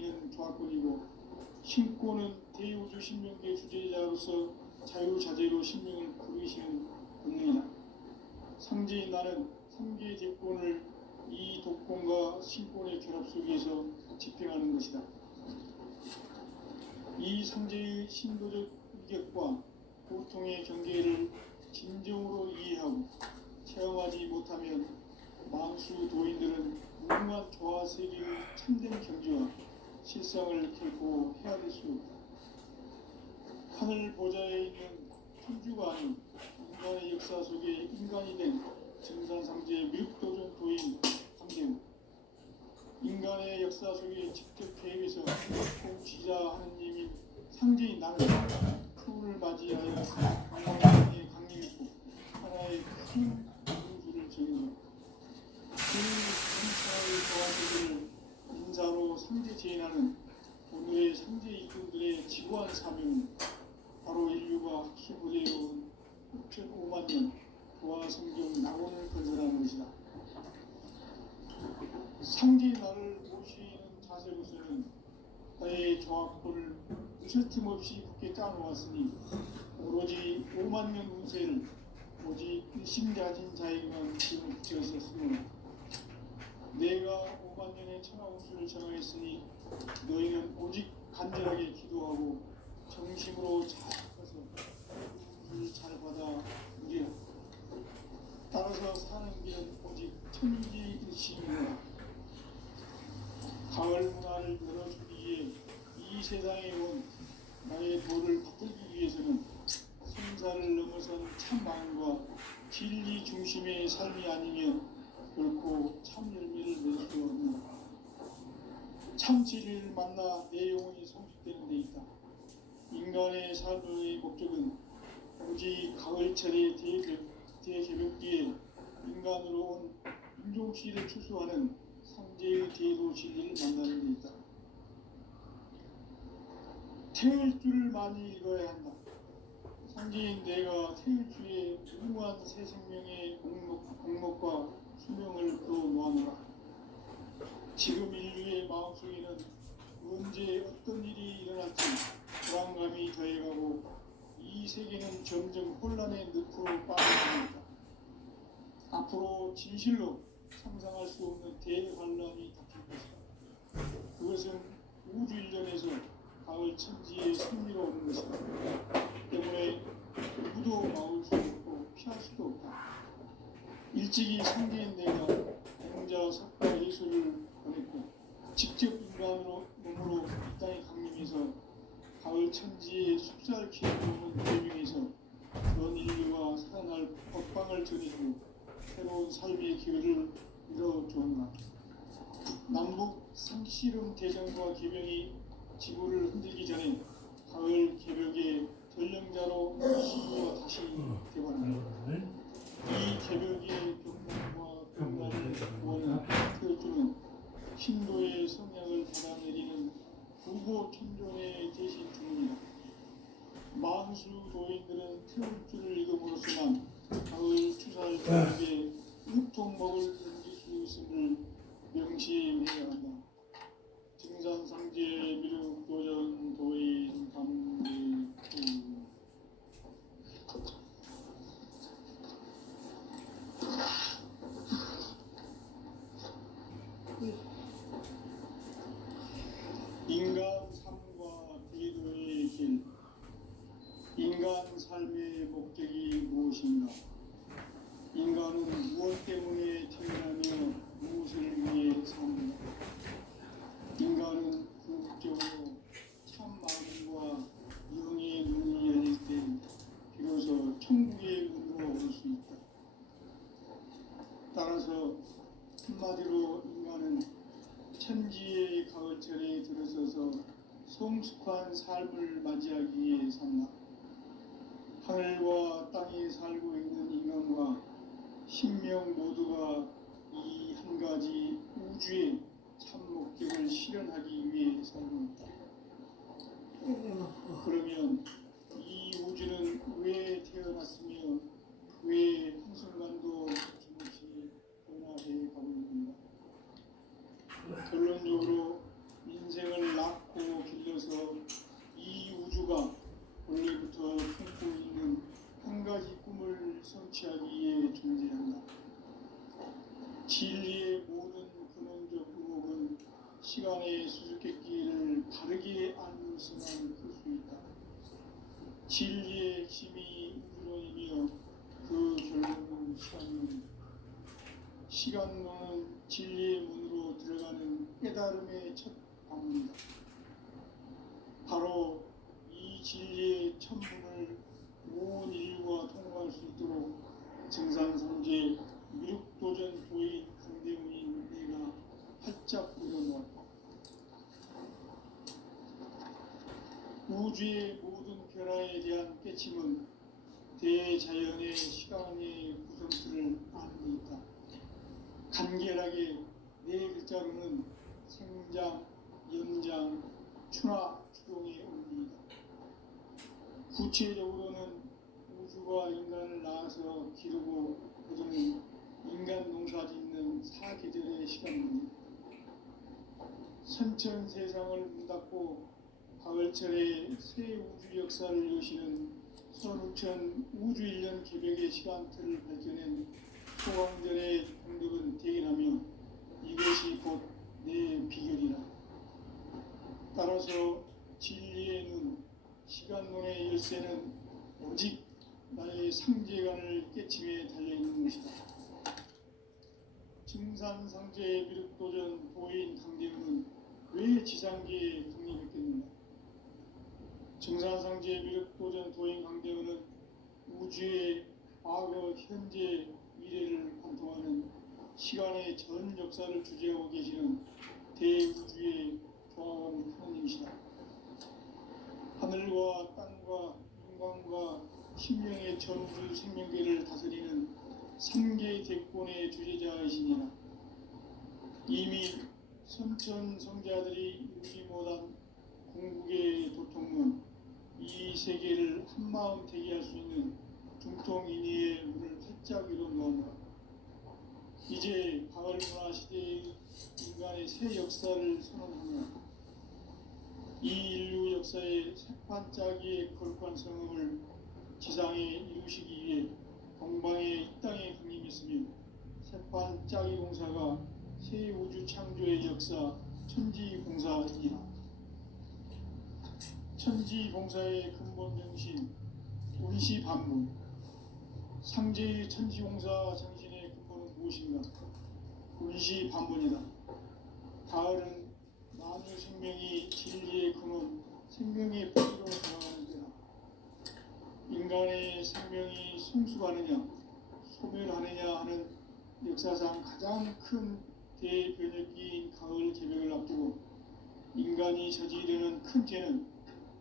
이기는 조합권이고, 신권은 대우주 신명계 주제자로서 자유자재로 신명을 부르시는 권능이다. 상제인 나는 3개 제권을 이 독권과 신권의 결합 속에서 집행하는 것이다. 이 상제의 신도적 위격과 고통의 경계를 진정으로 이해하고 체험하지 못하면 망수 도인들은 무궁한 조화 세계의 참된 경지와 실상을 결코 헤아릴 수 없다. 하늘 보좌에 있는 천주가 아닌 인간의 역사 속에 인간이 된 증산상제의 미륵도전 도인 상제우, 인간의 역사 속에 직접 개입해서 통치자 하느님인 상제인 나는 크루를 맞이하여 강원의 강림했고 하나의 큰 공주를 정했다. 그 전차의 조화들을 인사로 상제 제인하는 오늘의 상제 일꾼들의 지구한 사명은 바로 인류가 학수부대해온 6,500만 년 부하 성경 낙원을 건설하는 것이다. 상제의 나를 모시는 자세로서는 나의 조합권을 무설틈없이 굳게 짜놓았으니 오로지 5만 년 운세를 오직 일심가진 자에게만 기운을 붙였었으므로 내가 5만 년의 천하운수를 정하였으니 너희는 오직 간절하게 기도하고 정심으로 잘 써서 우주를 잘 받아 누리라. 따라서 사는 길은 오직 천지일심이라. 가을 문화를 열어주기 위해 이 세상에 온 나의 도를 붙들기 위해서는 생사를 넘어선 참 마음과 진리 중심의 삶이 아니면 결코 참 열매를 낼 수 없는 참 진리를 만나 내 영혼이 성숙되는 데 있다. 인간의 삶의 목적은 오직 가을철의 대개벽기에 인간으로 온 인종시를 추수하는 상제의 대도 진리를 만나는 데 있다. 태을 줄을 많이 읽어야 한다. 상제인 내가 태을 주에 무궁한 새 생명의 공목과 수명을 그어놓아노라. 지금 인류의 마음속에는 언제 어떤 일이 일어날지 불안감이 더해가고 이 세계는 점점 혼란의 늪으로 빠져듭니다. 앞으로 진실로 상상할 수 없는 대환란이 닥칠 것이다. 그것은 우주 일전에서 가을 천지의 승리로 오는 것이다. 때문에 누구도 막을 수 없고 피할 수도 없다. 일찍이 상제인 내가 공자, 석가, 예수를 보냈고 직접 인간으로 몸으로 이 땅에 강림해서 가을 천지의 숲살 기회로운 대명에서 전 인류가 살아날 법방을 전해주고 새로운 삶의 기회를 이뤄주었나. 남북 상씨름 대전과 개병이 지구를 흔들기 전에 가을 개벽의 전령자로 시구가 다시 되어간다. 이 개벽의 병문과 병난을 구하는 태어주는 신도의 성향을 받아내리는 부고 천존의 대신 주문이다. 만수 도인들은 태울줄을 읽음으로써만 가을 추살 개벽의 육통목을 넘길 수 있음을 명시해야 한다. 증산상제 미륵 도전 도인 감리구 인간 삶과 기도의 길. 인간 삶의 목적이 무엇인가? 인간은 무엇 때문에 태어나며 무엇을 위해 사는가? 인간은 궁극적으로 참 마음과 영의 눈이 열릴 때 비로소 천국의 문으로 올 수 있다. 따라서 한마디로 인간은 천지의 가을철에 들어서서 성숙한 삶을 맞이하기 위해 산다. 하늘과 땅에 살고 있는 인간과 신명 모두가 이 한 가지 우주의 참 목적을 실현하기 위해 살고 있다. 그러면 이 우주는 왜 태어났으며 왜 한순간도 잠시 변화해 가고 있는가? 결론적으로 인생을 시간의 수수께끼를 바르게 알물 수만 풀 수 있다. 진리의 핵심이 우주론이며 그 결론은 시간론. 시간론은 진리의 문으로 들어가는 깨달음의 첫 방문이다. 바로 이 진리의 첫 문을 온 인류가 통과할 수 있도록 증산상제 미륵도전 도인 강대문인 내가 활짝 일어놓았다. 우주의 모든 변화에 대한 깨침은 대자연의 시간의 구성틀을 아는 데 있다. 간결하게 네 글자로는 생장, 연장, 추나 추동의 원리이다. 구체적으로는 우주가 인간을 낳아서 기르고 거두는 인간 농사 짓는 사계절의 시간입니다. 선천 세상을 문닫고 가을철에 새 우주 역사를 여시는 선우천 우주 1년 개벽의 시간틀을 밝혀낸 소강전의 공덕은 대견하며 이것이 곧 내 비결이라. 따라서 진리의 눈, 시간론의 열쇠는 오직 나의 상제관을 깨침에 달려있는 것이다. 증산상제의 미륵도전 도인 강대문은 왜 지상계에 독립했겠는가? 증산상제의 미륵도전 도인 강대문은 우주의 과거, 현재, 미래를 관통하는 시간의 전 역사를 주재하고 계시는 대우주의 조화원 하나님이시다. 하늘과 땅과 인간과 신명의 전우주 생명계를 다스리는 삼계 대권의 주재자이시니라. 이미 선천 성자들이 이루지 못한 궁극의 도통문, 이 세계를 한마음 되게 할 수 있는 중통인의의 문을 활짝 열어놓았노라. 이제 가을문화 시대의 인간의 새 역사를 선언하며 이 인류 역사의 새판짜기의 거룩한 성음을 지상에 이루시기 위해 동방의 이 땅에 강림했으며 새판짜기 공사가 새 우주 창조의 역사 천지공사이니라. 천지공사의 근본 정신 운시반문. 상제의 천지공사 정신의 근본은 무엇인가? 운시반문이다. 가을은 만유 생명이 진리의 근원, 생명의 뿌리로 돌아가는 때다. 인간의 생명이 성숙하느냐, 소멸하느냐 하는 역사상 가장 큰 대변혁기인 가을 개벽을 앞두고 인간이 저지르는 큰 죄는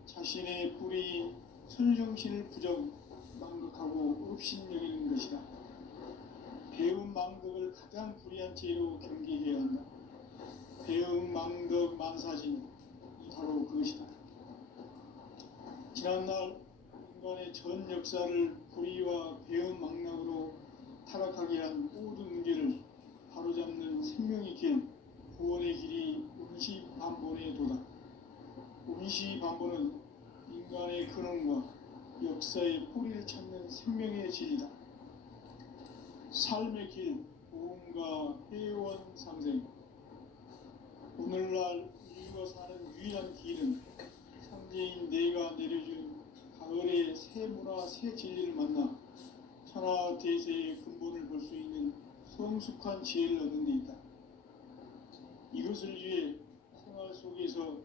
자신의 뿌리인 선정신을 부정, 망극하고 업신여기는 것이다. 배움 망덕을 가장 불의한 죄로 경계해야 한다. 배움 망덕 만사진, 이 바로 그것이다. 지난날 인간의 전 역사를 불의와 배움 망락으로 타락하게 한 모든 문제를 바로잡는 생명의 길, 구원의 길이 운시반본의 도다. 운시반본은 인간의 근원과 역사의 뿌리를 찾는 생명의 진리다. 삶의 길, 보험과 회원 상생. 오늘날 인류가 사는 유일한 길은 상제인 내가 내려준 가을의 새 문화, 새 진리를 만나 천하 대세의 근본을 볼 수 있는 성숙한 지혜를 얻는 데 있다. 이것을 위해 생활 속에서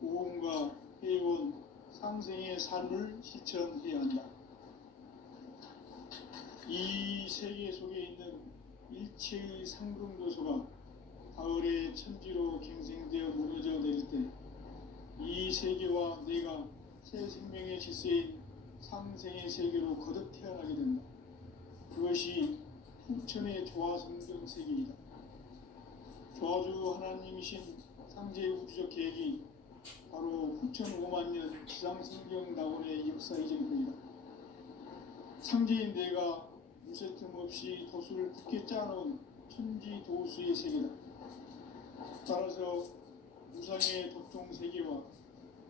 보험과 회원, 상생의 삶을 실천해야 한다. 이 세계 속에 있는 일체의 상승도소가 가을의 천지로 갱생되어 무너져 내릴 때 이 세계와 내가 새 생명의 질서인 상생의 세계로 거듭 태어나게 된다. 그것이 후천의 조화성경 세계이다. 조화주 하나님이신 상제의 우주적 계획이 바로 후천 5만 년 지상성경 낙원의 역사 이전입니다. 상제인 내가 무쇠틈 없이 도수를 굳게 짜놓은 천지도수의 세계다. 따라서 무상의 도통 세계와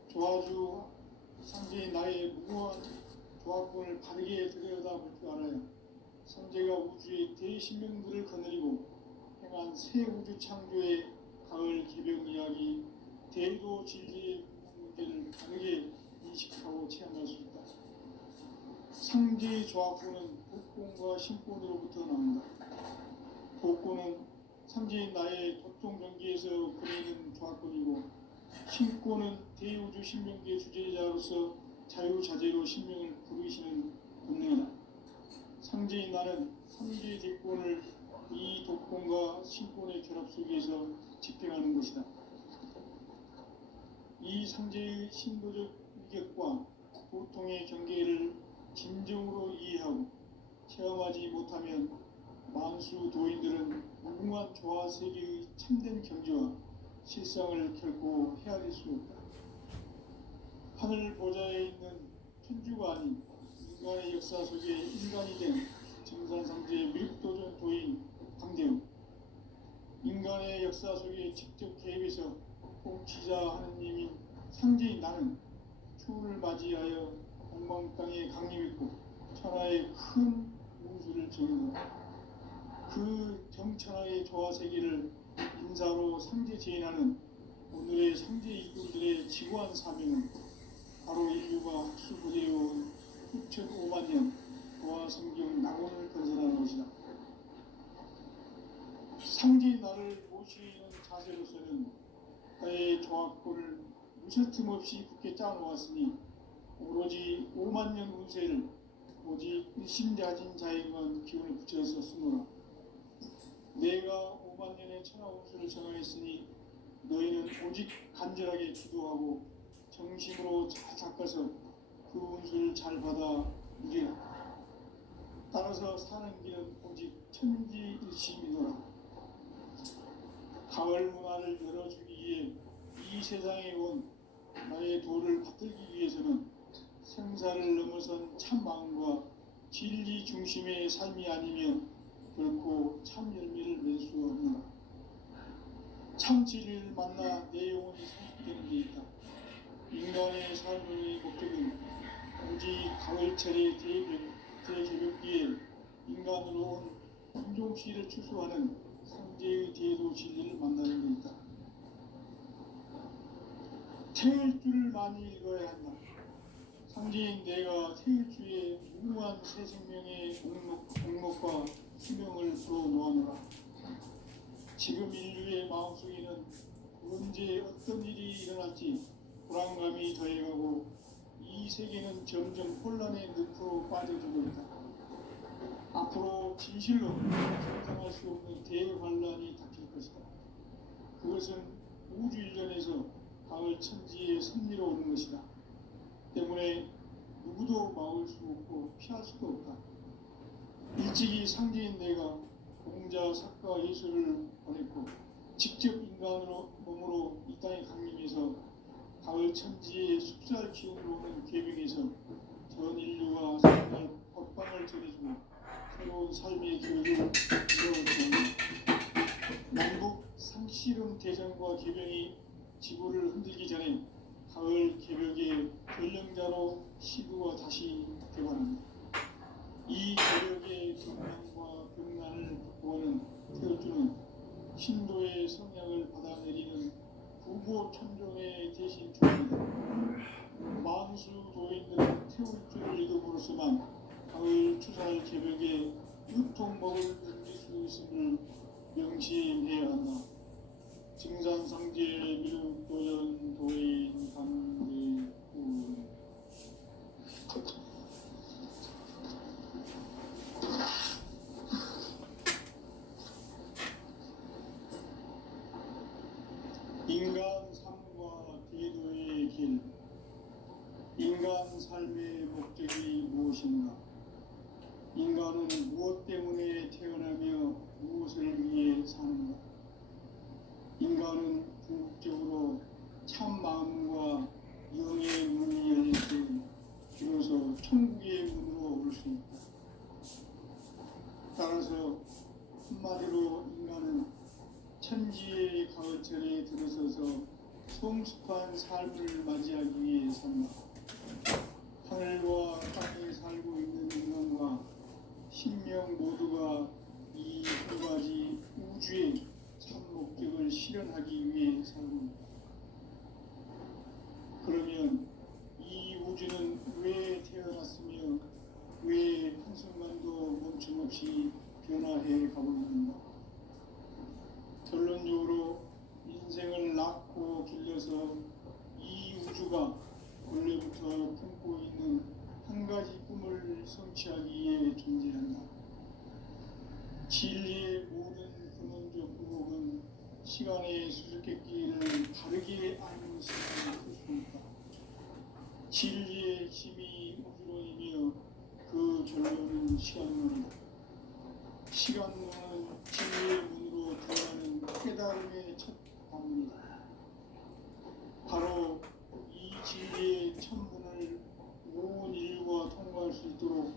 조화주 상제인 나의 무궁한 조화권을 바르게 들여다볼 줄 알아야 상제가 우주의 대신명들을 거느리고 행한 새 우주 창조의 가을 오늘 개벽 이야기 대도 진리의 문제를 다르게 인식하고 체험할 수 있다. 상제의 조합구는 복권과 신권으로부터 나온다. 복권은 상제인 나의 도통 경기에서 그리는 조합권이고, 신권은 대우주 신명기의 주제자로서 자유자재로 신명을 부르시는 본능이다. 상제인 나는 상제의 대권을 이 독권과 신권의 결합 속에서 집행하는 것이다. 이 상제의 신도적 위격과 고통의 경계를 진정으로 이해하고 체험하지 못하면 만수 도인들은 무궁한 조화 세계의 참된 경지와 실상을 결코 헤아릴 수 없다. 하늘 보좌에 있는 천주가 아닌 인간의 역사 속에 인간이 된 정산상제의 미륵도전 도인 강대우, 인간의 역사 속에 직접 개입해서 통치자 하느님인 상제인 나는 추운을 맞이하여 동방 땅에 강림했고 천하의 큰 운수를 정했다. 그 정천하의 조화 세계를 인사로 상제 제인하는 오늘의 상제 이꾼들의 지구한 사명은 바로 인류가 학수부대해온 수천 5만 년 도화 성경 낙원을 건설하는 것이다. 상제인 나를 모시는 자세로서는 나의 조합권을 무쇠틈 없이 굳게 짜놓았으니 오로지 5만 년 운세를 오직 일심자진 자에게만 기운을 붙여서 쓰노라. 내가 5만 년의 천하 운수를 정하였으니 너희는 오직 간절하게 기도하고 정심으로 잘 닦아서 그 운수를 잘 받아 누리라. 따라서 사는 길은 오직 천지일심이노라. 가을 문화를 열어주기 위해 이 세상에 온 나의 도를 받들기 위해서는 생사를 넘어선 참 마음과 진리 중심의 삶이 아니면 결코 참 열매를 맺을 수 없노라. 참 진리를 만나 내 영혼이 성숙되는 데 있다. 인간의 삶의 목적은 오직 가을철의 대개벽기에 인간으로 온 인종시를 추수하는 상제의 대도 진리를 만나는 데 있다. 태일주를 많이 읽어야 한다. 상제인 내가 태일주의 무궁한 새 생명의 목록과 수명을 풀어놓아노라. 지금 인류의 마음속에는 언제 어떤 일이 일어날지 불안감이 더해가고 이 세계는 점점 혼란의 늪으로 빠져들고 있다. 앞으로 진실로 상상할 수 없는 대환란이 닥칠 것이다. 그것은 우주 일전에서 가을 천지의 섭리로 오는 것이다. 때문에 누구도 막을 수 없고 피할 수도 없다. 일찍이 상제인 내가 공자, 작가, 예술을 보냈고 직접 인간으로 몸으로 이 땅에 강림해서 가을 천지의 숲살 기운으로 오는 계명에서 전 인류와 삶의 법방을 전해주고 새로운 삶의 교육을 이루어주는 남북 상씨름 대전과 계명이 지구를 흔들기 전에 가을 개벽의 전령자로 시구가 다시 개발합니다. 이 개벽의 경난과 병난을 극복하는 태울주는 신도의 성향을 받아내리는 부보 천종의 대신 주입니다. 만수 도인들은 태울주를 읽음으로써만 가을 추살 개벽의 유통법을 넘길 수 있음을 명심해야 한다. 증산상제 미륵도전 도인 강대우. 인간 삶과 대도의 길. 인간 삶의 목적이 무엇인가? 인간은 무엇 때문에 태어나며 무엇을 위해 사는가? 인간은 궁극적으로 참 마음과 영의 문이 열릴 때 비로소 천국의 문으로 올 수 있다. 따라서 한마디로 인간은 천지의 가을철에 들어서서 성숙한 삶을 맞이하기 위해 산다. 하늘과 땅에 살고 있는 인간과 신명 모두가 이 두 가지 우주의 참 목적을 실현하기 위해 낳고 길러서 이 우주가 원래부터 품고 있는 한 가지 꿈을 성취하기 위해 존재한다. 진리의 모든 근원적 구목은 시간의 수수께끼를 다르게 아는 시간을 풀 수 있다. 진리의 힘이 우주론이며 그 결론은 시간론이다. 시간론은 진리의 문으로 들어가는 깨달음의 첫 관문이다. 바로 이 진리의 천문을 온 인류가 통과할 수 있도록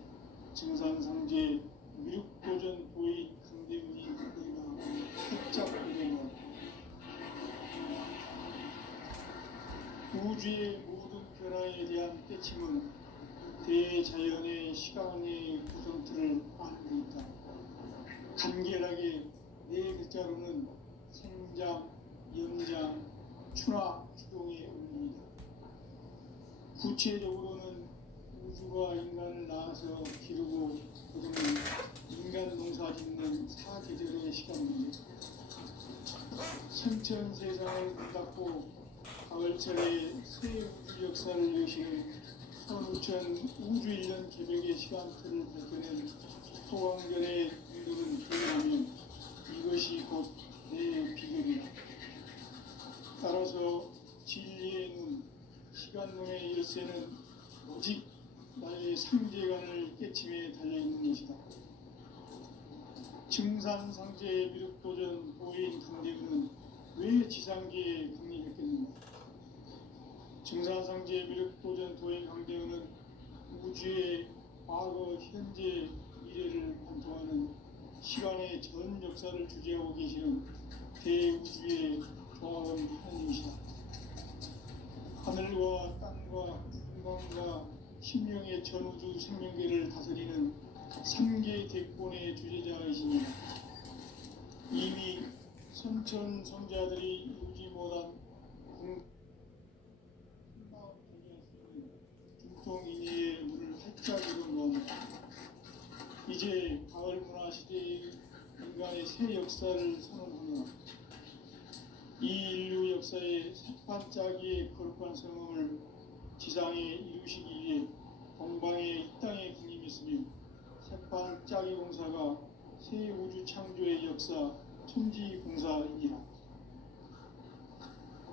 증산상제 미륵도전 도의 강대문이 내가 붙잡게 된 것. 우주의 모든 변화에 대한 깨침은 대자연의 시간의 구성틀을 알고 있다. 간결하게 네 글자로는 생장, 연장, 추나 추동의 의미이다. 구체적으로는 우주가 인간을 낳아서 기르고 거두는 인간 농사 짓는 사계절의 시간입니다. 천천 세상을 문 닫고 가을철에 새 우주 역사를 여시는 선우천 우주 1년 개벽의 시간틀을 밝혀낸 소강전의 일들은 기억하면 이것이 곧 내 비결이다. 따라서 진리의 눈, 시간론의 열쇠는 오직 나의 상제관을 깨침에 달려있는 것이다. 증산상제의 미륵도전 도인 강대문은 왜 지상계에 국립했겠는가? 증산상제의 미륵도전 도인 강대문은 우주의 과거, 현재, 미래를 관통하는 시간의 전 역사를 주재하고 계시는 대우주의 조화원 하나님이시다. 하늘과 땅과 인간과 신명의 전우주 생명계를 다스리는 3개 대권의 주제자이시니 이미 선천성자들이 이루지 못한 마음 달리할 수 있는 중통인의의 문을 활짝 열어놓았다. 이제 가을 문화 시대의 인간의 새 역사를 선언하며 이 인류 역사의 새반짝이의 거룩한 성음을 지상에 이루시기 위해 동방의 이 땅에 군림했으며 새반짝이 공사가 새 우주 창조의 역사 천지공사이니라.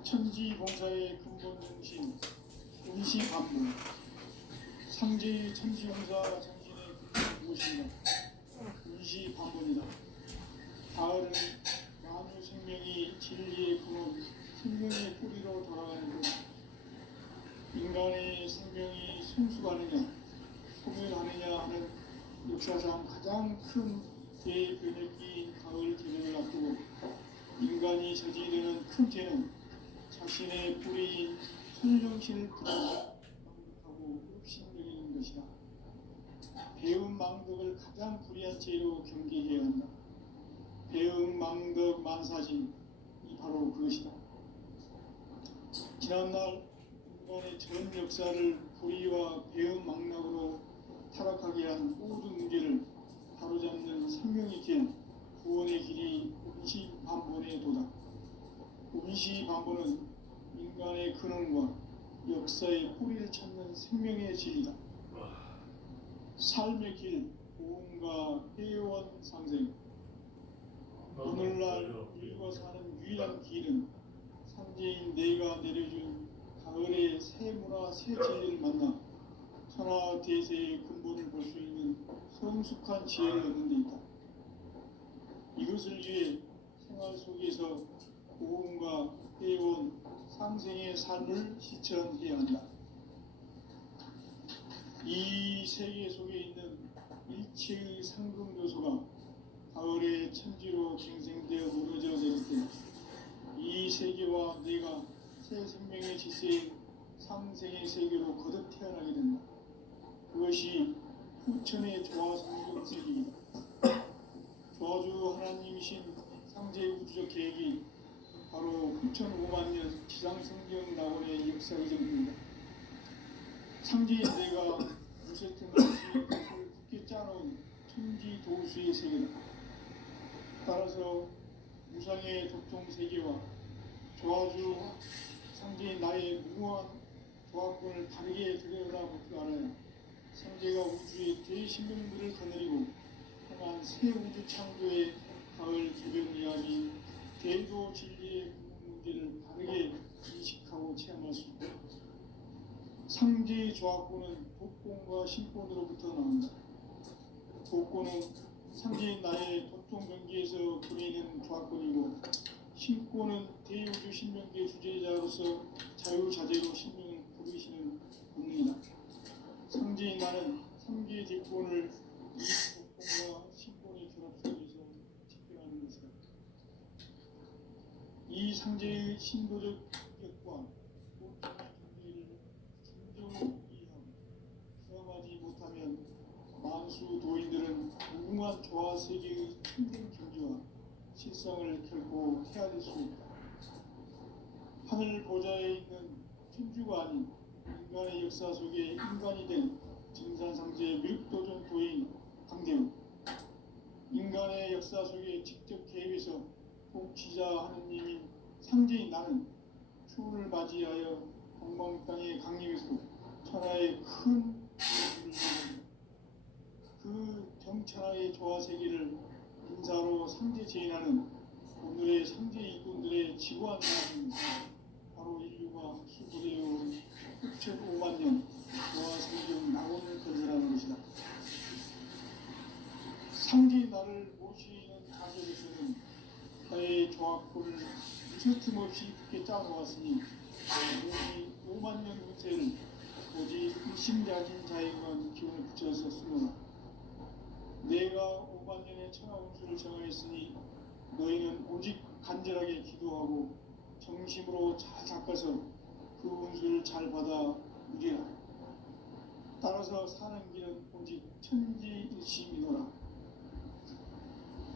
천지공사의 근본 정신 운시반문, 상제의 천지공사 정신의 근본은 무엇인가? 운시반문이다. 가을은 만유 생명이 진리의 근원, 생명의 뿌리로 돌아가는 것. 인간의 생명이 성숙하느냐, 소멸하느냐 하는 역사상 가장 큰 대변혁기인 가을 개명을 앞두고 인간이 저지르는 큰 죄는 자신의 뿌리인 천정신을 부정하고 욕심내리는 것이다. 배운 망덕을 가장 불의한 죄로 경계해야 한다. 배은 망덕 만사진이 바로 그것이다. 지난날 인간의 전 역사를 불의와 배은 망락으로 타락하게 한 모든 문제를 바로잡는 생명의 길, 구원의 길이 운시반본에 도다. 운시반본은 인간의 근원과 역사의 뿌리를 찾는 생명의 진리다. 삶의 길, 고음과 회원 상생. 오늘날 우리가 사는 유일한 길은 상제인 내가 내려준 가을의 새 문화, 새 진리를 만나 천하 대세의 근본을 볼 수 있는 성숙한 지혜를 얻는 데 있다. 이것을 위해 생활 속에서 고음과 회원, 상생의 삶을 실천해야 한다. 이 세계 속에 있는 일체의 상금 요소가 가을의 천지로 갱생되어 무너져 내릴 때 이 세계와 내가 새 생명의 지세인 상생의 세계로 거듭 태어나게 된다. 그것이 후천의 조화성경세계이다. 조화주 하나님이신 상제의 우주적 계획이 바로 9,500년 지상성경 낙원의 역사의 정입니다. 상제인 내가 무쇠 틈없이 굳게 짜놓은 천지 도수의 세계다. 따라서 무상의 독종 세계와 조화주 상제인 나의 무모한 조합권을 다르게 들여다볼 줄 알아야 상제가 우주의 대신명들을 거느리고 향한 새 우주 창조의 가을 개변 이야기 대도 진리의 문제를 다르게 인식하고 체험할 수 있다. 상제의 조합권은 복권과 신권으로부터 나온다. 복권은 상제인 나의 도통 경계에서 부리는 조합권이고 신권은 대우주 신명계 주제자로서 자유자재로 신명을 부르시는 본능이다. 상제인 나는 3개의 대권을 이 복권과 신권의 결합 속에서 집행하는 것이다. 이 상제의 신도적 격과 본성의 경계를 진정으로 이해하고 수험하지 못하면 만수 도인들은 무궁한 조화 세계의 힘든 경지와 실상을 결코 헤아릴 수 있다. 하늘 보좌에 있는 천주가 아닌 인간의 역사 속에 인간이 된 증산상제의 밀도전 도인 강대우, 인간의 역사 속에 직접 개입해서 통치자 하느님인 상제인 나는 추운을 맞이하여 동방 땅의 강림에서 천하의 큰 그 정천하의 조화 세계를 인사로 상제 제인하는 오늘의 상제 이꾼들의 지구한 나라는 바로 인류가 수고되어온 6,500만 년 조화 세계의 낙원을 건설하는 것이다. 상제 나를 모시는 가족에서는 나의 조합권을 무서틈 없이 굳게 짜놓았으니 5만 년 운세를 오직 일심자진 자에게만 기운을 붙여서 쓰노라. 내가 5만 년의 천하 운수를 정하였으니 너희는 오직 간절하게 기도하고 정심으로 잘 닦아서 그 운수를 잘 받아 누리라. 따라서 사는 길은 오직 천지일심이노라.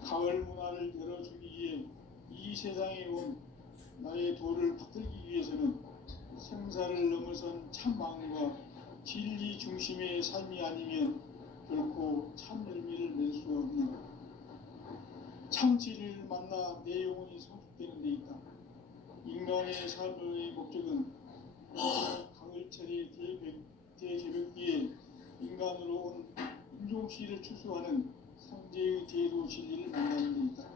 가을 문화를 열어주기 위해 이 세상에 온 나의 도를 받들기 위해서는 생사를 넘어선 참 마음과 진리 중심의 삶이 아니면 결코 참 열매를 낼 수 없는 참치를 만나 내 영혼이 성숙되는 데 있다. 인간의 삶의 목적은 가을철의 대개벽기에 인간으로 온 인종시를 추수하는 상제의 대도 진리를 만나는 데 있다.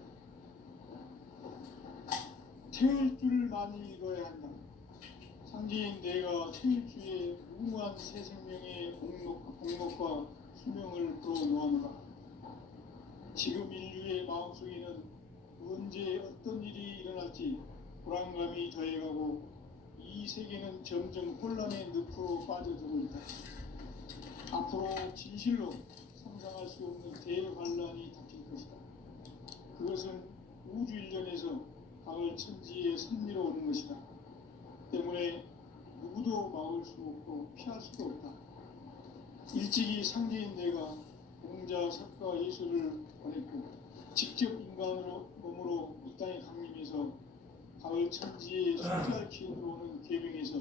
태울 줄을 많이 읽어야 한다. 상제인 내가 태울 주의 무궁한 새 생명의 공목과 수명을 불어놓아노라. 지금 인류의 마음속에는 언제 어떤 일이 일어날지 불안감이 더해가고 이 세계는 점점 혼란의 늪으로 빠져들고 있다. 앞으로 진실로 상상할 수 없는 대환란이 닥칠 것이다. 그것은 우주 일전에서 가을 천지의 섭리로 오는 것이다. 때문에 누구도 막을 수 없고 피할 수도 없다. 일찍이 상제인 내가 공자, 석가, 예수를 보냈고 직접 인간으로 몸으로 이 땅에 강림해서 가을 천지의 숫자를 키우러 오는 계명에서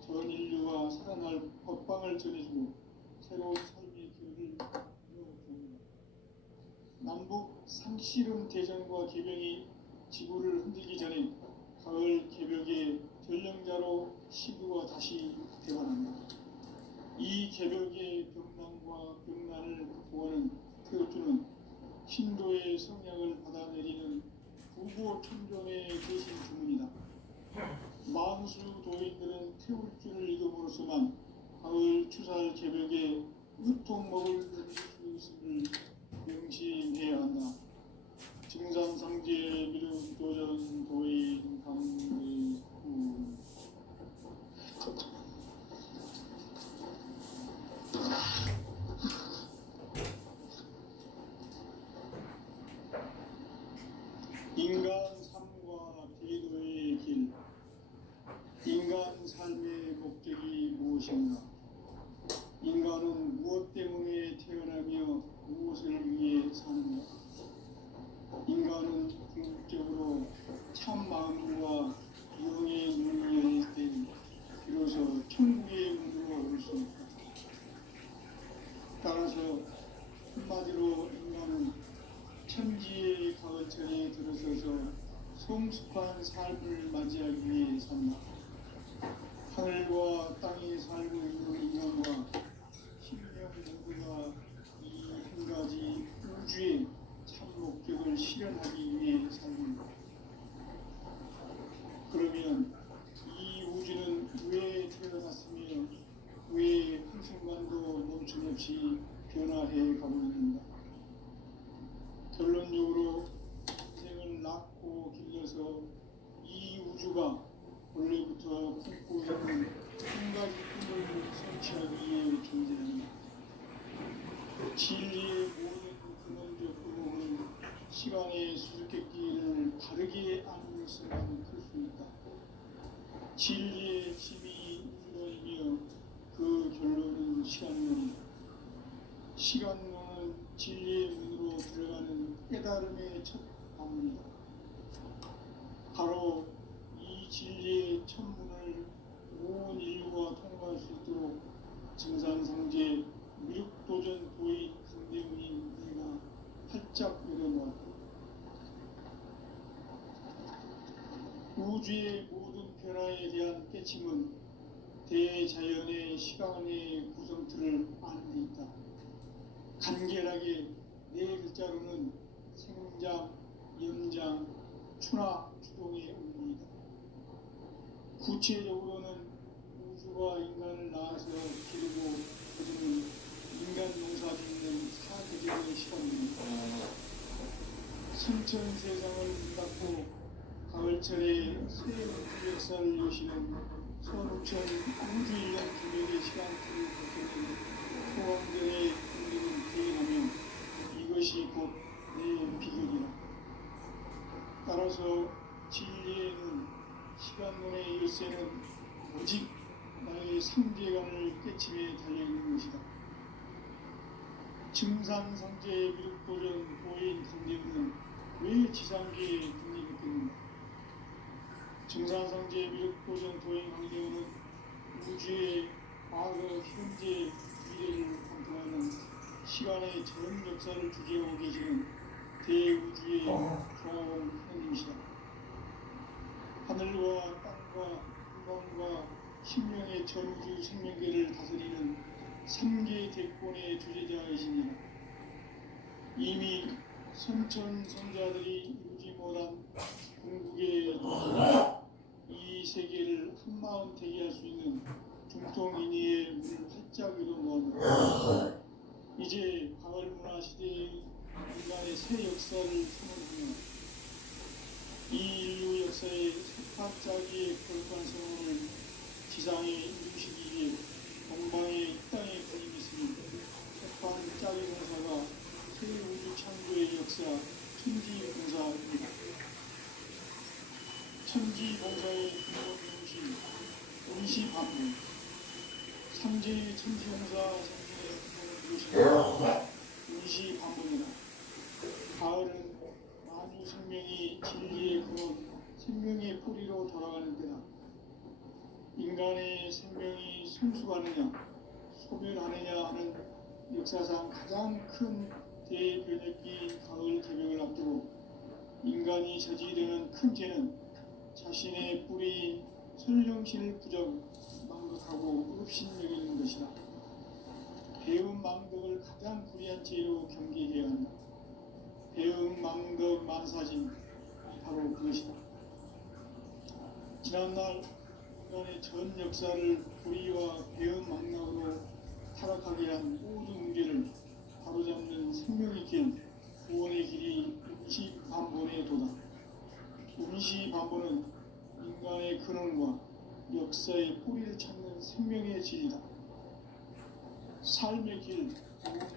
전 인류가 살아날 법방을 전해주고 새로운 삶의 길을 이어줍니다. 남북 상씨름 대전과 계명이 지구를 흔들기 전에 가을 개벽의 전령자로 시구가 다시 대관합니다. 이 개벽의 병난과 병난을 극복하는 태우주는 신도의 성향을 받아내리는 부고 천존의 대신 주문이다. 만수 도인들은 태울주를 읽음으로써만 가을 추살 개벽에 으통먹을 던질 수 있음을 명심해야 한다. 증산상제 미륵도전 도인 강대구 인간 삶과 대도의 길. 인간 삶의 목적이 무엇인가? 인간은 무엇 때문에 태어나며 무엇을 위해 사는가? 인간은 궁극적으로 참 마음과 영의 눈을 열릴 때 비로소 천국의 문으로 올 수 있다. 따라서 한마디로 인간은 천지의 가을철에 들어서서 성숙한 삶을 맞이하기 위해 산다. 하늘과 땅에 살고 있는 인간과 심령 모두가 이 한 가지 우주의 참 목적을 실현하기 위해 산다. 그러면 이 우주는 왜 태어났으며 왜 한순간도 멈춤없이 변화해 가고 있는가? 결론적으로 인생을 낳고 길러서 이 우주가 원래부터 품고 있는 한 가지 꿈을 성취하기 위해 존재한다. 진리의 모든 근원적 의무는 시간의 수수께끼를 바르게 아는 것만 풀 수 있다. 진리의 짐이 우주론이며 그 결론은 시간론이다. 시간론은 진리의 문으로 들어가는 깨달음의 첫 방문이다. 바로 이 진리의 첫 문을 온 인류가 통과할 수 있도록 증산상제 미륵도전 도인 강대문인 내가 활짝 열어놓았다. 우주의 모든 변화에 대한 깨침은 대자연의 시간의 구성틀을 아는 데 있다. 간결하게 네 글자로는 생장, 연장, 추나 추동의 의미이다. 구체적으로는 우주가 인간을 낳아서 기르고 거두는 인간 농사 짓는 사계절의 시간입니다. 승천 세상을 문 닫고 가을철에 새 우주 역사를 여시는 선우천 우주 1년 기념의 시간틀을 거두는 소왕전의 공기를 대행하며 이것이 곧 내 비결이라. 따라서 진리에는 시간론의 열쇠는 오직 나의 상제관을 깨침에 달려있는 것이다. 증산상제 미륵도전 도인 강대문은 왜 지상계에 등립했겠는가? 증산상제 미륵도전 도인 강대문은 우주의 과거, 현재, 미래를 관통하는 시간의 전 역사를 주재하고 계시는 대우주의 조화원 하나님이시다. 하늘과 땅과 인간과 심령의 전우주 생명계를 다스리는 3계 대권의 주제자이시니라. 이미 선천선자들이 이루지 못한 궁극의 이 세계를 한마음 대기할 수 있는 중통인의의 문을 활짝 열어놓았다. 이제 가을문화 시대의 인간의 새 역사를 선언하며 이 인류 역사의 sep합짜기의 거룩한 성원을 지상에 이루시기 위해 동방의 땅에 부임했으니 sep합짜기 공사가 새 우주 창조의 역사 천지봉사입니다. 천지봉사의 근본 중심 운시반문, 삼재의 천지봉사 생명의 근본을 이루시는 운시반문이다. 가을은 만유 생명이 진리의 근원, 생명의 뿌리로 돌아가는 때다. 인간의 생명이 성숙하느냐, 소멸하느냐 하는 역사상 가장 큰 대변혁기인 가을 개벽을 앞두고 인간이 저지르는 큰 죄는 자신의 뿌리인 설령신을 망각하고 업신여기는 것이다. 배움 망덕을 가장 불의한 죄로 경계해야 한다. 배움 망덕 만사진이 바로 그것이다. 지난날 인간의 전 역사를 불의와 배움 망락으로 타락하게 한 모든 문제를 바로잡는 생명의 길, 구원의 길이 운시반본의 도다. 운시반본은 인간의 근원과 역사의 뿌리를 찾는 생명의 질이다. 삶의 길,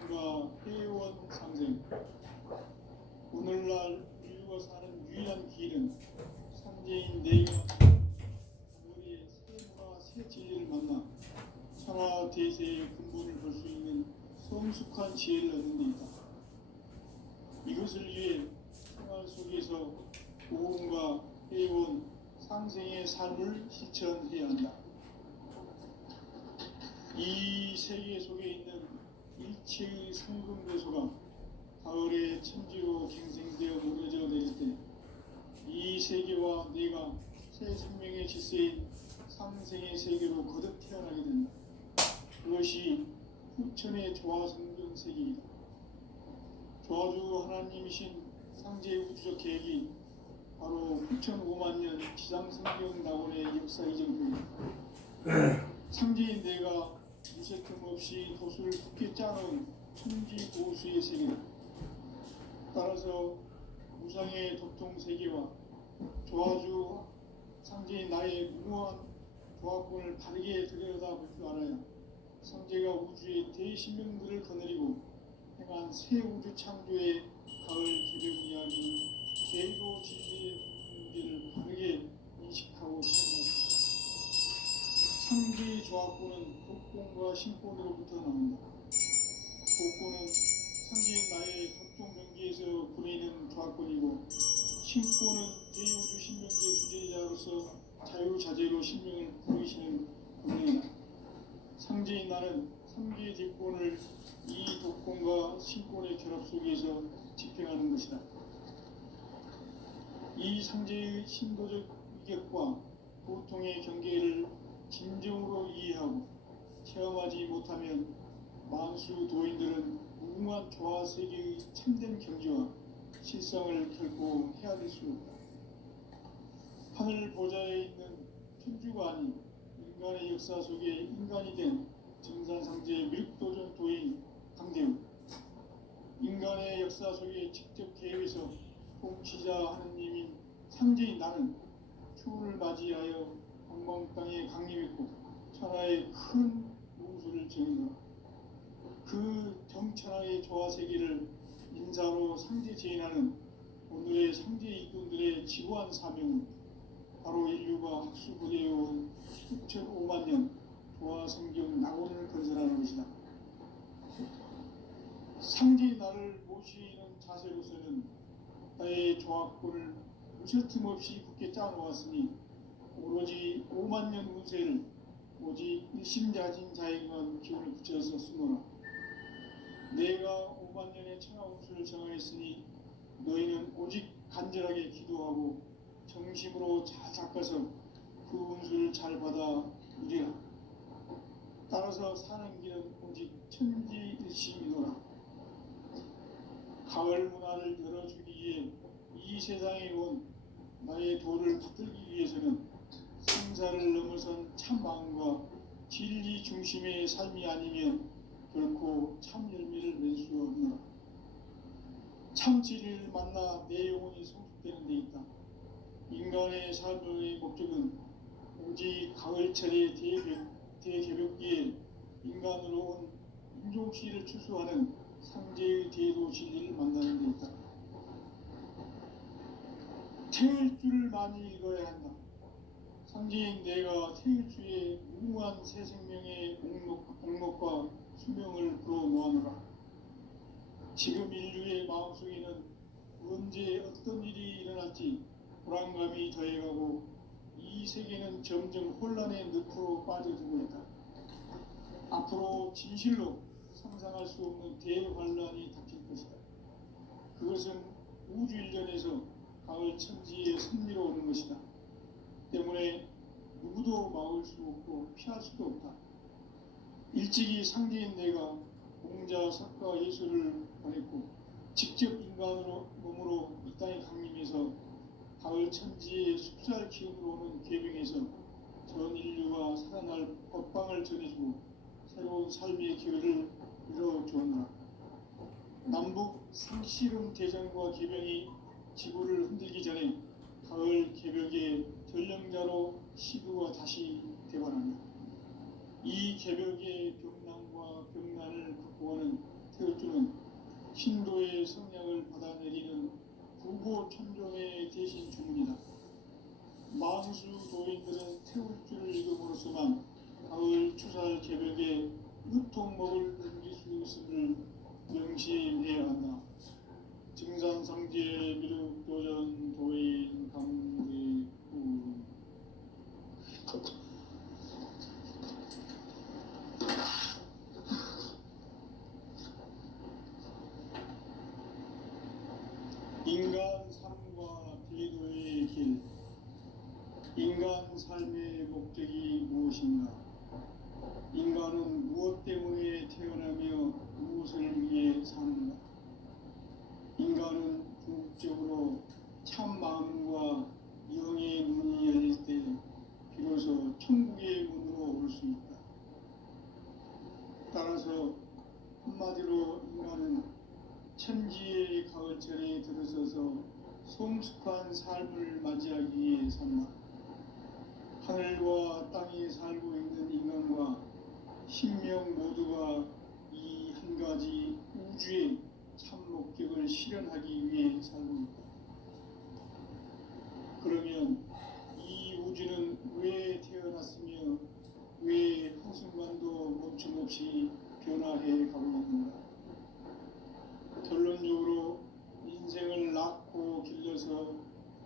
구원과 회원 상생. 오늘날 인류가 사는 유일한 길은 삼재인 내가 우리의 새 문화, 새 진리를 만나 천하 대세의 근본을 볼 수 있는 성숙한 지혜를 얻는 데 있다. 이것을 위해 생활 속에서 구원과 회원, 상생의 삶을 실천해야 한다. 이 세계 속에 있는 일체의 상금배소가 가을의 천지로 갱생되어 무너져 내릴 때 이 세계와 내가 새 생명의 질서인 상생의 세계로 거듭 태어나게 된다. 그것이 후천의 조화성경 세계이다. 조화주 하나님이신 상제의 우주적 계획이 바로 후천 5만 년 지상성경 낙원의 역사 이전입니다. 상제인 내가 무쇠틈 없이 도수를 굳게 짜놓은 천지 보수의 세계다. 따라서 무상의 도통 세계와 조화주 상제인 나의 무모한 조화권을 바르게 들여다볼 줄 알아야 상제가 우주의 대신명들을 거느리고 행한 새 우주 창조의 가을 개벽 이야기, 제도 진리의 문제를 바르게 인식하고 체험합니다. 상제의 조화권은 독권과 신권으로부터 나온다. 독권은 상제인 나의 도통 경계에서 보내는 조화권이고, 신권은 대우주 신명계 주제자로서 자유자재로 신명을 부르시는 권능이다. 상제인 나는 상계의 대권을 이 독권과 신권의 결합 속에서 집행하는 것이다. 이 상제의 신도적 위격과 고통의 경계를 진정으로 이해하고 체험하지 못하면 만수 도인들은 무궁한 조화 세계의 참된 경지와 실상을 결코 헤아릴 수 없다. 하늘 보좌에 있는 천주가 아닌 인간의 역사 속에 인간이 된 증산상제 밀도전 도인 강대우, 인간의 역사 속에 직접 개입해서 통치자 하느님인 상제인 나는 추후를 맞이하여 방방 땅에 강림했고 천하의 큰 우수를 정의하라. 그 정천하의 조화 세계를 인사로 상제 제인하는 오늘의 상제 이꾼들의 지구한 사명은 바로 인류가 학수부대해온 6,5만 년 조화 성경 낙원을 건설하는 것이다. 상제의 나를 모시는 자세로서는 나의 조화권을 무쇠틈 없이 굳게 짜놓았으니 오로지 5만 년 운세를 오직 일심자진 자에게만 기운을 붙여서 쓰노라. 내가 5만 년의 천하 운수를 정하였으니 너희는 오직 간절하게 기도하고 정심으로 잘 닦아서 그 운수를 잘 받아 누리라. 따라서 사는 길은 오직 천지일심이노라. 가을 문화를 열어주기 위해 이 세상에 온 나의 도를 붙들기 위해서는 생사를 넘어선 참 마음과 진리 중심의 삶이 아니면 결코 참 열매를 낼 수 없노라. 참 진리를 만나 내 영혼이 성숙되는 데 있다. 인간의 삶의 목적은 오직 가을철의 대개벽기에 인간으로 온 인종시를 추수하는 상제의 대도 진리를 만나는 데 있다. 태일주를 많이 읽어야 한다. 상제인 내가 태일주의 무궁한 새 생명의 목록과 수명을 불어놓아노라. 지금 인류의 마음속에는 언제 어떤 일이 일어날지 불안감이 더해가고 이 세계는 점점 혼란의 늪으로 빠져들고 있다. 앞으로 진실로 상상할 수 없는 대환란이 닥칠 것이다. 그것은 우주 일전에서 가을 천지의 섭리로 오는 것이다. 때문에 누구도 막을 수 없고 피할 수도 없다. 일찍이 상제인 내가 공자, 석가, 예수를 보냈고 직접 인간으로 몸으로 이 땅에 강림해서 가을 천지의 숲살 기운으로 오는 계명에서 전 인류가 살아날 법방을 전해주고 새로운 삶의 기회를 이뤄주었노라. 남북 상씨름 대전과 계명이 지구를 흔들기 전에 가을 개벽의 전령자로 시부가 다시 되관한다. 이 개벽의 병난과 병난을 극복하는 태울주는 신도의 성량을 받아내리는 부보 천종의 대신 주문이다. 만수 도인들은 태울주를 읽음으로써만 가을 추살 개벽에 유통목을 넘길 수 있음을 명심해야 한다. 증산상제 미륵도전 도인 강대구 인간 삶과 대도의 길. 인간 천국의 문으로 올 수 있다. 따라서 한마디로 인간은 천지의 가을철에 들어서서 성숙한 삶을 맞이하기 위해 산다. 하늘과 땅에 살고 있는 인간과 신명 모두가 이 한 가지 우주의 참 목적을 실현하기 위해 살고 있다. 그러면 이 우주는 왜 태어났으며 왜 한순간도 멈춤없이 변화해 가고 있는가? 결론적으로 인생을 낳고 길러서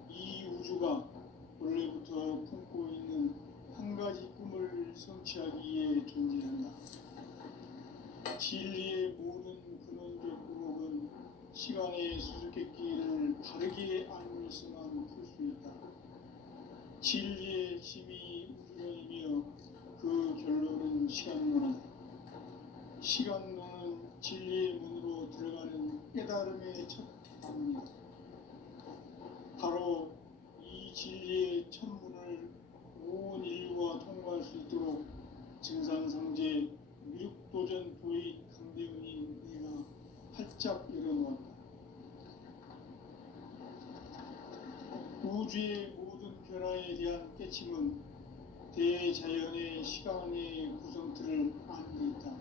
이 우주가 원래부터 품고 있는 한 가지 꿈을 성취하기 위해 존재한다. 진리의 모든 근원적 의혹은 시간의 수수께끼를 바르게 알물수만 풀 수 있다. 진리의 핵심이 우주론이며 그 결론은 시간론이다. 시간론은 진리의 문으로 들어가는 깨달음의 첫 방문이다. 바로 이 진리의 첫 문을 온 인류가 통과할 수 있도록 증산상제 미륵도전 도인 강대훈이 내가 활짝 열어놓았다. 우주의 모든 변화에 대한 깨침은 대자연의 시간의 구성틀을 아는 데 있다.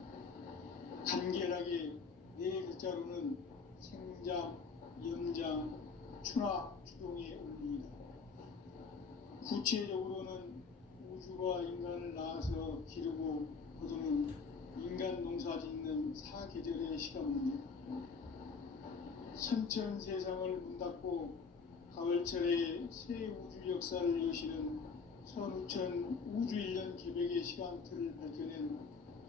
간결하게 네 글자로는 생장, 연장, 추나 추동의 원리이다. 구체적으로는 우주가 인간을 낳아서 기르고 거두는 인간 농사 짓는 사계절의 시간 문제다. 선천 세상을 문 닫고 가을철에 새 우주 역사를 여시는 선우천 우주 1년 계백의 시간틀을 밝혀낸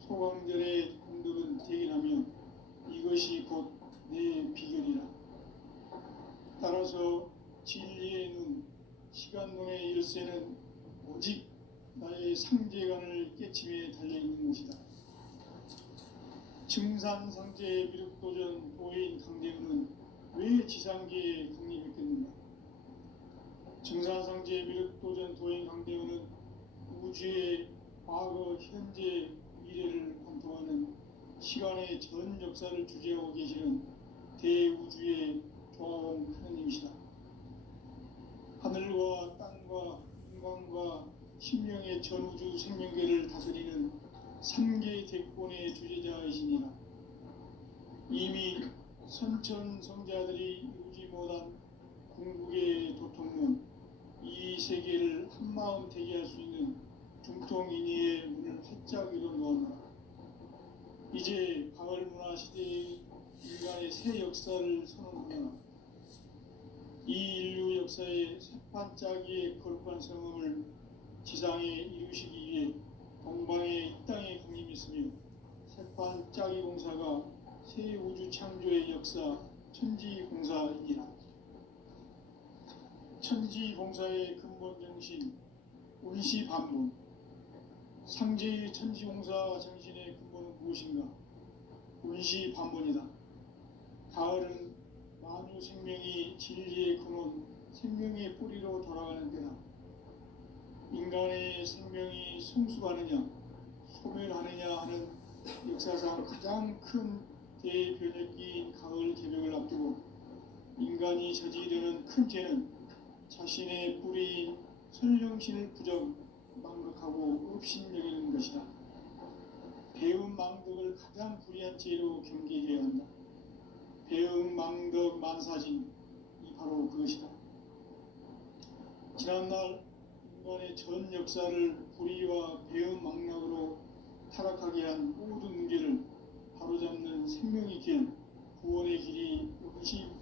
소강절의 공덕은 대견하며 이것이 곧 내 비결이라. 따라서 진리의 눈, 시간론의 열쇠는 오직 나의 상제관을 깨침에 달려있는 것이다. 증산상제의 미륵도전 도인 강대훈은 왜 지상계에 강림했겠는가? 증산상제의 미륵도전 도인 강대훈은 우주의 과거, 현재, 미래를 관통하는 시간의 전 역사를 주재하고 계시는 대우주의 조화원 하느님이시다. 하늘과 땅과 인간과 신명의 전우주 생명계를 다스리는 3개 대권의 주제자이시니라. 이미 선천성자들이 이루지 못한 궁극의 도통문, 이 세계를 한마음 되게 할 수 있는 중통인의의 문을 활짝 열어놓았노라. 이제 가을 문화 시대의 인간의 새 역사를 선언하노라. 이 인류 역사의 새반짝이의 거룩한 성음을 지상에 이루시기 위해 동방의 이 땅에 강림했으며 새반짝이 공사가 새 우주 창조의 역사 천지공사이니라. 천지공사의 근본 정신 운시반문, 상제의 천지공사 정신의 근본은 무엇인가? 운시반문이다. 가을은 만유 생명이 진리의 근원, 생명의 뿌리로 돌아가는 때다. 인간의 생명이 성숙하느냐, 소멸하느냐 하는 역사상 가장 큰 대변혁기인 가을 개벽을 앞두고 인간이 저지르는 큰 죄는 자신의 뿌리인 설령신을 부정, 망극하고 업신여기는 것이다. 배움 망덕을 가장 불의한 죄로 경계해야 한다. 배움 망덕 만사진이 바로 그것이다. 지난날 인간의 전 역사를 불의와 배움 망락으로 타락하게 한 모든